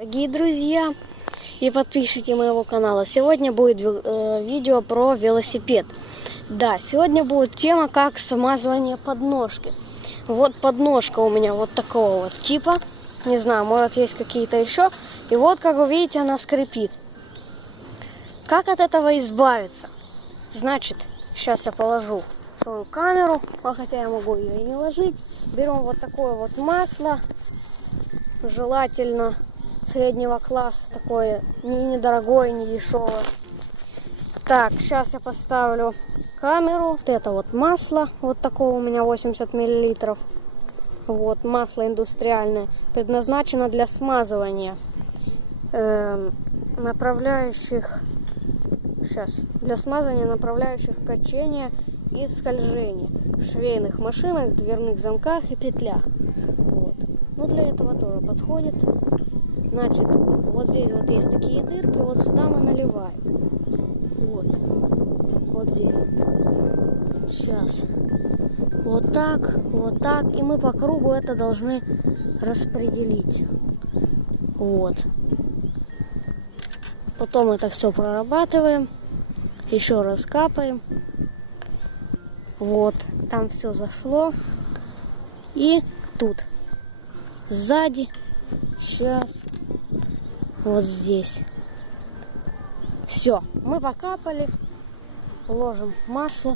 Дорогие друзья и подписчики моего канала, сегодня будет видео про велосипед. Да, сегодня будет тема как смазывание подножки. Вот подножка у меня вот такого вот типа. Не знаю, может есть какие-то еще. И вот, как вы видите, она скрипит. Как от этого избавиться? Значит, сейчас я положу свою камеру, хотя я могу ее и не ложить. Берем вот такое вот масло, желательно среднего класса, такое не недорогое, не дешевое. Так, сейчас я поставлю камеру. Вот это вот масло, вот такого у меня 80 миллилитров. Вот масло индустриальное, предназначено для смазывания направляющих. Сейчас для смазывания направляющих качения и скольжения в швейных машинах, дверных замках и петлях. Вот. Ну для этого тоже подходит. Значит, вот здесь вот есть такие дырки, вот сюда мы наливаем. Вот здесь вот. Сейчас. Вот так. И мы по кругу это должны распределить. Вот. Потом это все прорабатываем. Еще раз капаем. Вот. Там все зашло. И тут. Сзади. Сейчас. Вот здесь. Все. Мы покапали. Ложим масло.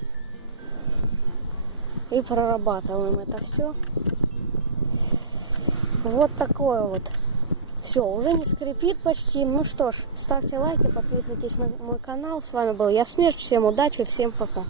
И прорабатываем это все. Вот такое вот. Все, уже не скрипит почти. Ну что ж, ставьте лайки, подписывайтесь на мой канал. С вами был я, Смерч. Всем удачи, всем пока.